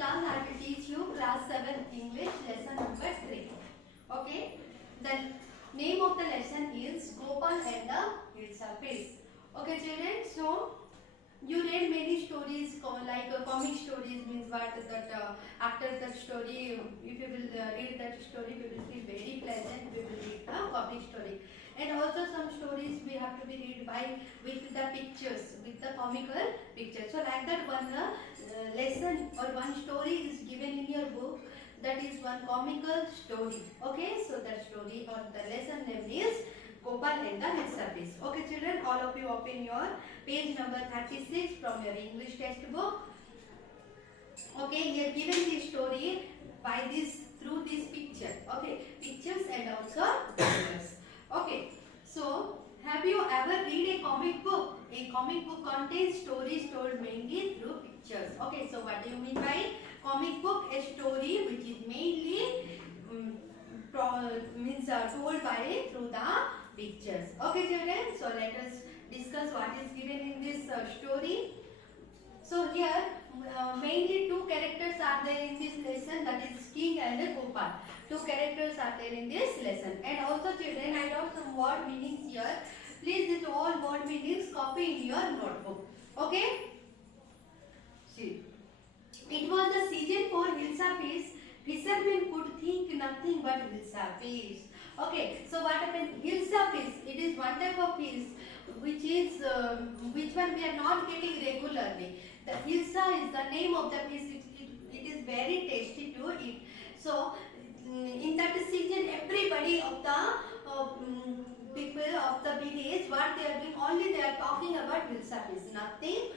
class I will teach you class 7 English lesson number 3. Okay. The name of the lesson is Gopal and the Hilsa Fish. Okay children. So you read many stories like comic stories means what that after that story if you will read that story we will feel very pleasant. We will read the comic story. And also some stories we have to be read by with the pictures, with the comical pictures. So like that one lesson or one story is given in your book, that is one comical story. Okay, so that story or the lesson name is Gopal and the Hilsa Fish. Okay children, all of you open your page number 36 from your English textbook. Okay, here given the story by this through this picture. Okay, pictures and also pictures. Okay, so have you ever read a comic book? A comic book contains stories told mainly through pictures. Okay, so what do you mean by comic book? A story which is mainly told by through the pictures. Okay children, so let us discuss what is given in this story. So here mainly two characters are there in this lesson, that is King and Gopal. Two characters are there in this lesson. And also children, I wrote some word meanings here. Please these all word meanings copy in your notebook. Okay? See. It was the season for Hilsa Fish. Fishermen could think nothing but Hilsa Fish. Okay, so what happened? Hilsa Fish, it is one type of fish which is which one we are not getting regularly. The Hilsa is the name of the fish. It is very tasty to eat. So in that season, everybody of the people of the village, what they are doing, only they are talking about Hilsa fish, nothing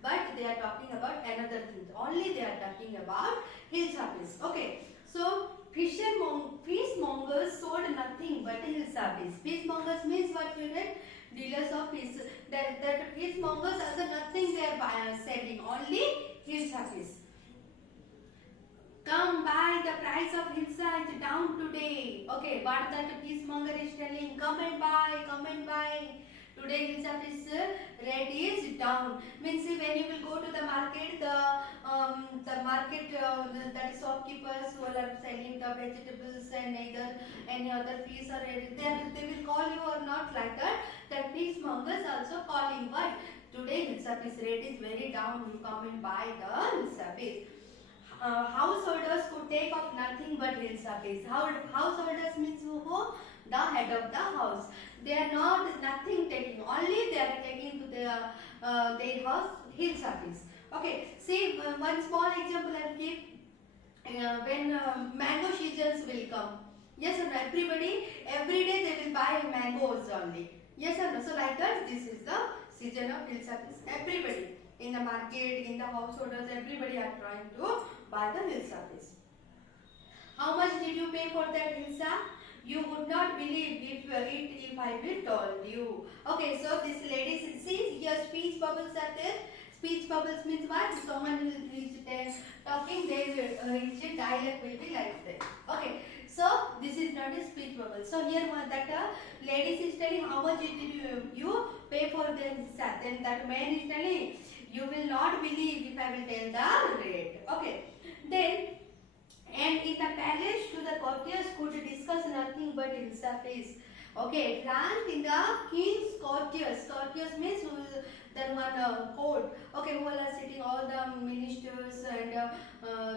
but they are talking about another thing. Only they are talking about Hilsa fish. Okay, so fishmongers sold nothing but Hilsa fish. Fishmongers means what children? Dealers of fish. That fishmongers are the nothing they are selling, only Hilsa fish. Come buy, the price of Hilsa is down today. Okay, what that fishmonger is telling? Come and buy, come and buy. Today Hilsa fish rate is down. Means when you will go to the market, the market that shopkeepers who are selling the vegetables and either any other fish or anything, they will call you or not like that. That fishmongers also calling what? Today Hilsa fish rate is very down. You come and buy the Hilsa fish. Householders could take of nothing but Hilsa fish. Householders means who? The head of the house. They are not nothing taking. Only they are taking to their house Hilsa fish. Okay. See one small example I will give. When mango seasons will come. Yes or no? Everybody every day they will buy mangoes only. Yes or no? So like that, this is the season of Hilsa fish. Everybody in the market, in the householders, everybody are trying to buy the Hilsa fish. How much did you pay for that Hilsa? You would not believe if I will told you. Okay, so this lady, see your speech bubbles are there. Speech bubbles means what? Someone is talking, his dialect will be like that. Okay, so this is not a speech bubble. So here that lady is telling how much did you pay for the Hilsa. Then that man is telling, you will not believe if I will tell the rate. Okay, then. And in the palace to the courtiers could discuss nothing but Hilsa fish. Okay, at last in the king's courtiers. Courtiers means then one court. Okay, who are sitting all the ministers and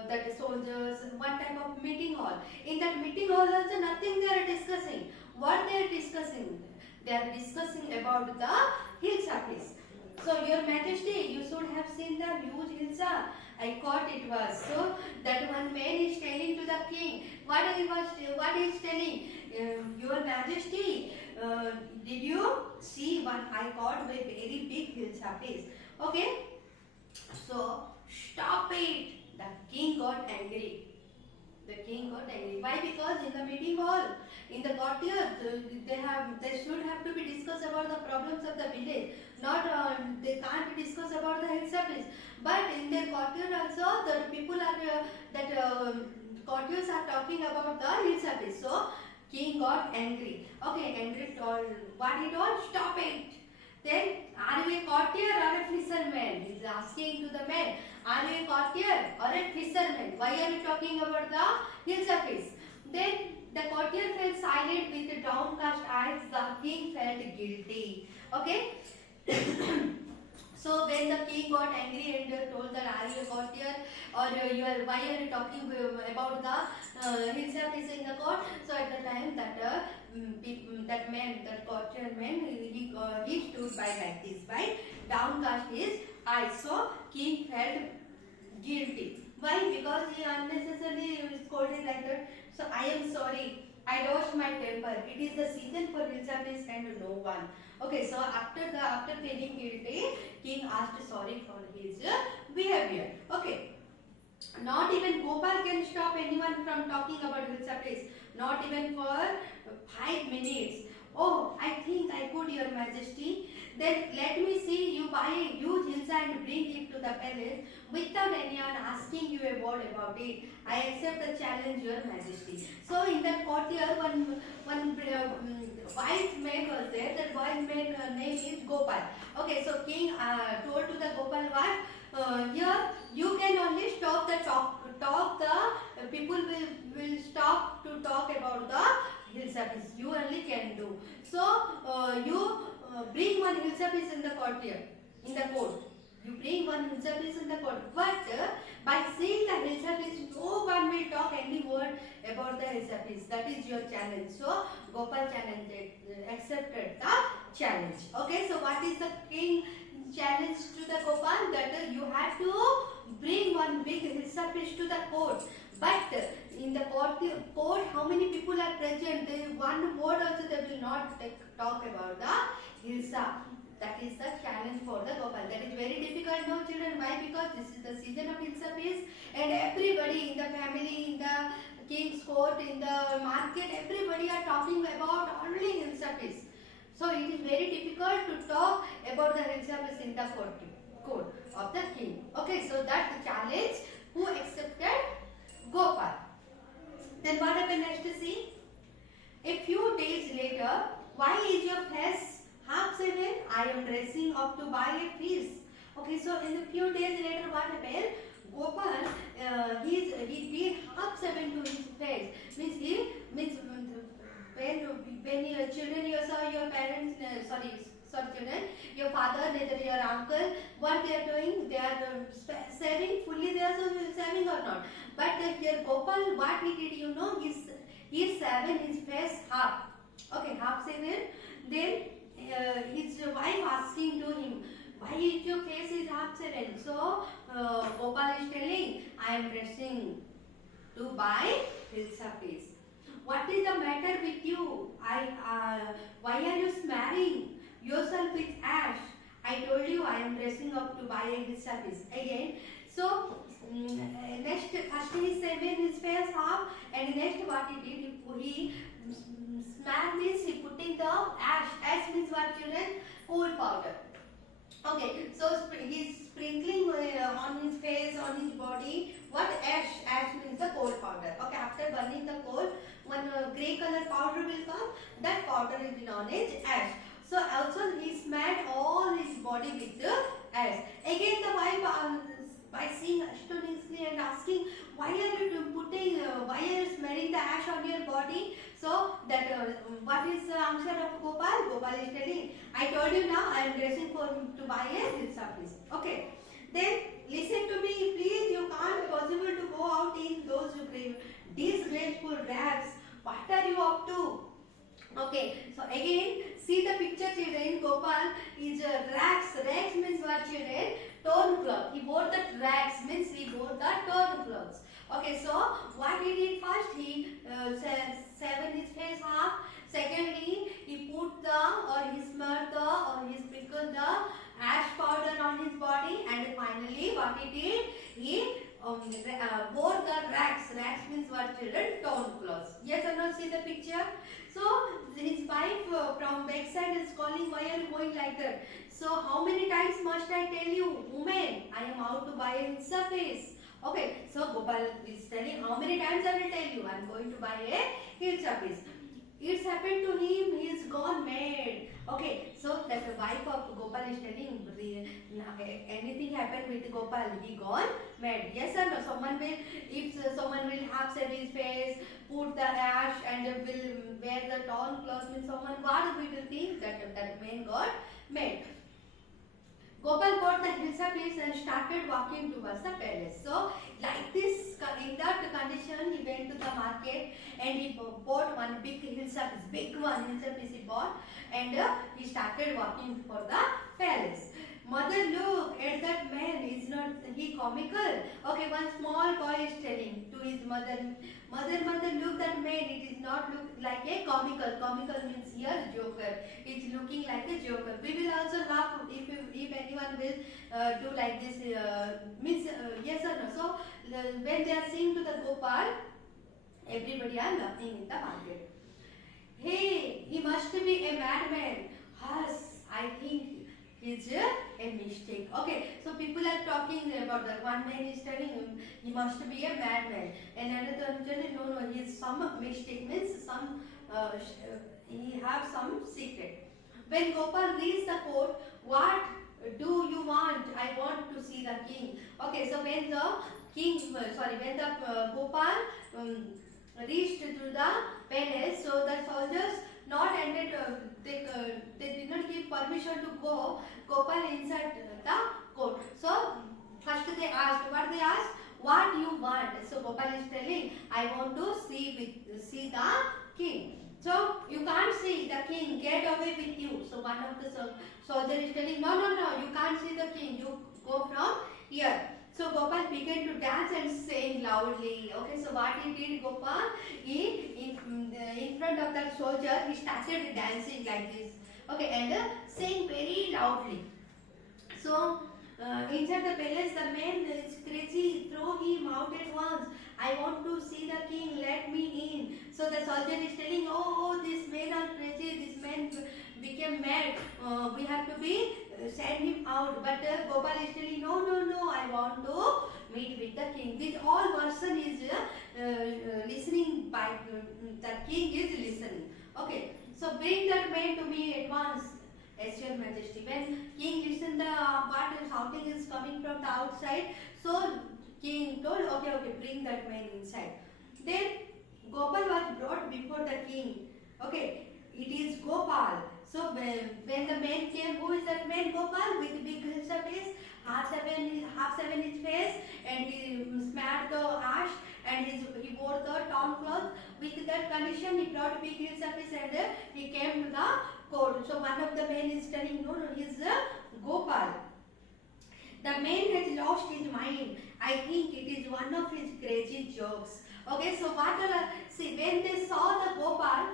that soldiers. One type of meeting hall. In that meeting hall also nothing they are discussing. What they are discussing? They are discussing about the Hilsa fish. So your Majesty, you should have seen the huge Hilsa. I caught it was. So that one man is telling to the king. What he is telling? Your Majesty, did you see what I caught a very big Hilsa fish? Okay. So stop it. The king got angry. The king got angry. Why? Because in the meeting hall, in the courtiers, they should have to be discussed about the problems of the village. Not they can't discuss about the Hilsa fish. But in their courtier also, the people are courtiers are talking about the Hilsa fish. So king got angry. Okay, angry told what he told? Stop it. Then are you a courtier or a fisherman? He is asking to the man. Are you a courtier or a fisherman? Why are you talking about the hills of fish? Then the courtier fell silent with downcast eyes. The king felt guilty. Okay. So when the king got angry and told that, are you a courtier or why are you talking about the himself is in the court? So at the time that that man, that courtier man, he stood by like this, by downcast his eyes. So king felt guilty. Why? Because he unnecessarily scolded like that. So I am sorry. I lost my temper. It is the season for Elizabeth and no one. Okay, so after feeling guilty, king asked sorry for his behavior. Okay, not even Gopal can stop anyone from talking about Elizabeth. Not even for 5 minutes. Oh, I think I could, Your Majesty. Then let me see you buy a huge hilsa and bring it to the palace without anyone asking you a word about it. I accept the challenge, Your Majesty. So in that courtyard, one wise man was there. That wise man name is Gopal. Okay, so king told to the Gopal what? Here you can only stop the talk. The people will stop to talk about the hilsa piece. You only can do. So you bring one hilsa piece in the courtyard, in the court. You bring one hilsa piece in the court. But by seeing the hilsa piece, no one will talk any word about the hilsa piece. That is your challenge. So Gopal accepted the challenge. Okay. So what is the king challenge to the Gopal? That you have to bring one big hilsa piece to the court. But in the court, how many people are present? One word also they will not talk about the hilsa. That is the challenge for the Gopal. That is very difficult now, children. Why? Because this is the season of hilsa piece, and everybody in the family, in the king's court, in the market, everybody are talking about only hilsa piece. So it is very difficult to talk about the hilsa piece in the court of the king. Okay, so that's the challenge. Who accepted? Gopal. Then what happened next to see? A few days later, why is your face 7:30? I am dressing up to buy a piece. Okay, so in a few days later, what happened? Gopal, he did 7:30 to his face. Means when your children, you saw your parents, sorry children, your father, neither your uncle, what they are doing, they are saving fully, they are saving or not. But here Gopal, what he did, you know, he's saving his face half. Okay, half saving. Then his wife asking to him, why is your face is half saving? So Gopal is telling, I am dressing to buy hilsa piece. What is the matter with you? Why are you smearing yourself with ash? I told you I am dressing up to buy a hilsa piece. Again, so next first he saved his face half, and next what he did, he smeared means he putting the ash. Ash means what, children? Coal powder. Okay, so he's sprinkling on his face, on his body. What ash? Ash means the coal powder. Okay, after burning the coal, one grey color powder will come. That powder is known as ash. So also he smeared all his body with the ash. Again the wife by seeing astonishingly and asking, why are you putting, why are you smearing the ash on your body? So that what is the answer of Gopal? Gopal is telling, I told you now I am dressing to buy a hilsa piece. Okay. Then listen to me, please. You can't possible to go out in those disgraceful rags. What are you up to? Okay, so again, see the picture, children. Gopal is rags. Rags means what, children? Torn cloth. He wore the rags, means he wore the torn clothes. Okay, so what he did first? He seven his face half. Secondly, he put the, or he smeared the, or he sprinkled the ash powder on his body, and finally, what he did? He wore the rags. Rags means what, children? Torn clothes. Yes or no? See the picture. So his wife from backside is calling, why are you going like that? So how many times must I tell you, woman, I am out to buy a hilsa piece. Okay, so Gopal is telling, how many times I will tell you, I am going to buy a hilsa piece. It's happened to him, he is gone mad. Okay, so that the wife of Gopal is telling anything happened with Gopal, he gone mad. Yes or no? Someone will, if someone will half shave his face, put the ash and will wear the torn clothes, means someone, what we will think that man got mad. Gopal bought the Hilsa piece and started walking towards the palace. So, like this, in that condition, he went to the market and he bought one big Hilsa piece, big one Hilsa piece he bought, and he started walking for the palace. Mother, look at that man, is not he comical? Okay, one small boy is telling to his mother, mother, look that man, it is not look like a comical. Comical means here joker. It's looking like a joker. We will also laugh if anyone will do like this, means yes or no. So when they are saying to the Gopal, everybody are laughing in the market. Hey, he must be a madman. Hush, I think it's a mistake. Okay, so people are talking about that. One man is telling him he must be a madman, and another is telling no, he's some mistake, means some he have some secret. When Gopal reached the court, what do you want? I want to see the king. Okay, so when the king, when the Gopal reached to the palace, so the soldiers not ended, they did not give permission to go Gopal inside the court. So first they asked, what they asked, what you want? So Gopal is telling, I want to see the king. So you can't see the king, get away with you. So one of the soldier is telling, no, you can't see the king, you go from here. So Gopal began to dance and sing loudly. Okay, so what he did, Gopal, in front of that soldier, he started dancing like this. Okay, and sang very loudly. So inside the palace, the man is crazy. Throw him out at once. I want to see the king. Let me in. So the soldier is telling, oh, this man are crazy. This man became mad. We have to be send him out. But Gopal is telling, no, I want to meet with the king. This all person is listening by the king is listening. Okay, so bring that man to me at once, as your majesty. When king listened the what shouting is coming from the outside, so king told, okay, bring that man inside. Then Gopal was brought before the king. Okay, it is Gopal. So when the man came, who is that man? Gopal with big face, half seven his face, and he smeared the ash, and he wore the torn cloth. With that condition, he brought big face, and he came to the court. So one of the men is telling, no, he's Gopal. The man has lost his mind. I think it is one of his crazy jokes. Okay, so what see, when they saw the Gopal,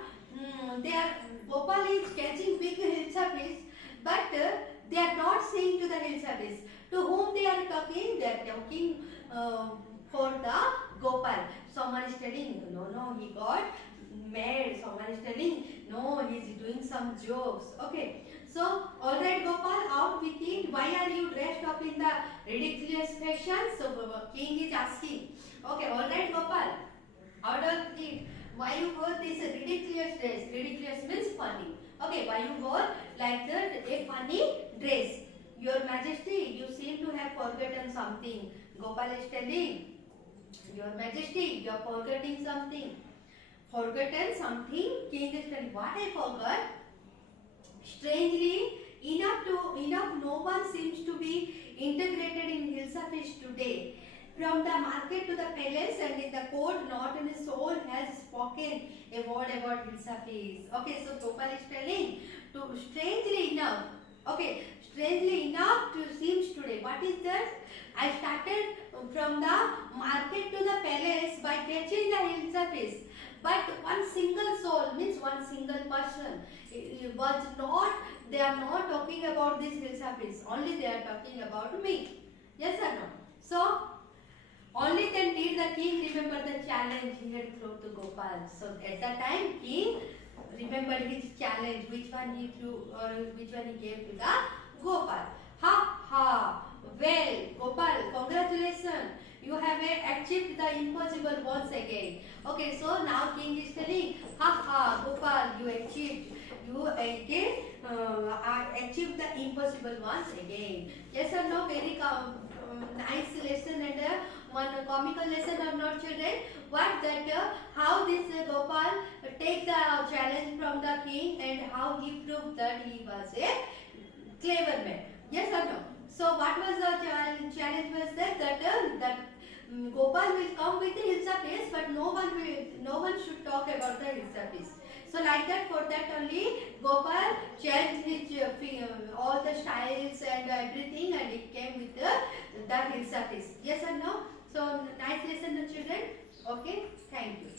Gopal is catching big Hilsa, but they are not saying to the Hilsa. To whom they are talking? They are talking for the Gopal. Someone is telling, no, he got mad. Someone is telling, no, he is doing some jokes. Okay, so alright Gopal, out with it. Why are you dressed up in the ridiculous fashion? So king is asking. Okay, alright Gopal, out of it. Why you wore this ridiculous dress? Ridiculous means funny. Okay, why you wore like that a funny dress? Your Majesty, you seem to have forgotten something. Gopal is telling, Your Majesty, you are forgetting something. Forgotten something? King is telling, what I forgot? Strangely enough, no one seems to be integrated in Hilsa Fish today. From the market to the palace and in the court, not in a soul has spoken a word about Hilsa Fish. Okay, so Gopal is telling, strangely enough, to seems today. What is that? I started from the market to the palace by catching the Hilsa Fish. But one single soul, means one single person, was not, they are not talking about this Hilsa Fish. Only they are talking about me. Yes or no? So, only then did the king remember the challenge he had thrown to Gopal. So at that time, king remembered his challenge, which one he threw or which one he gave to the Gopal. Ha ha! Well, Gopal, congratulations! You have achieved the impossible once again. Okay, so now king is telling, ha ha, Gopal, you achieved you again achieve the impossible once again. Yes or no? Very nice lesson and one comical lesson of not children. What that how this Gopal take the challenge from the king and how he proved that he was a clever man. Yes or no? So what was the challenge was that Gopal will come with the Hilsa face, but no one should talk about the Hilsa face. So like that, for that only Gopal changed his all the styles and everything, and it came with the Hilsa face. Yes or no? So nice lesson, children. Okay, thank you.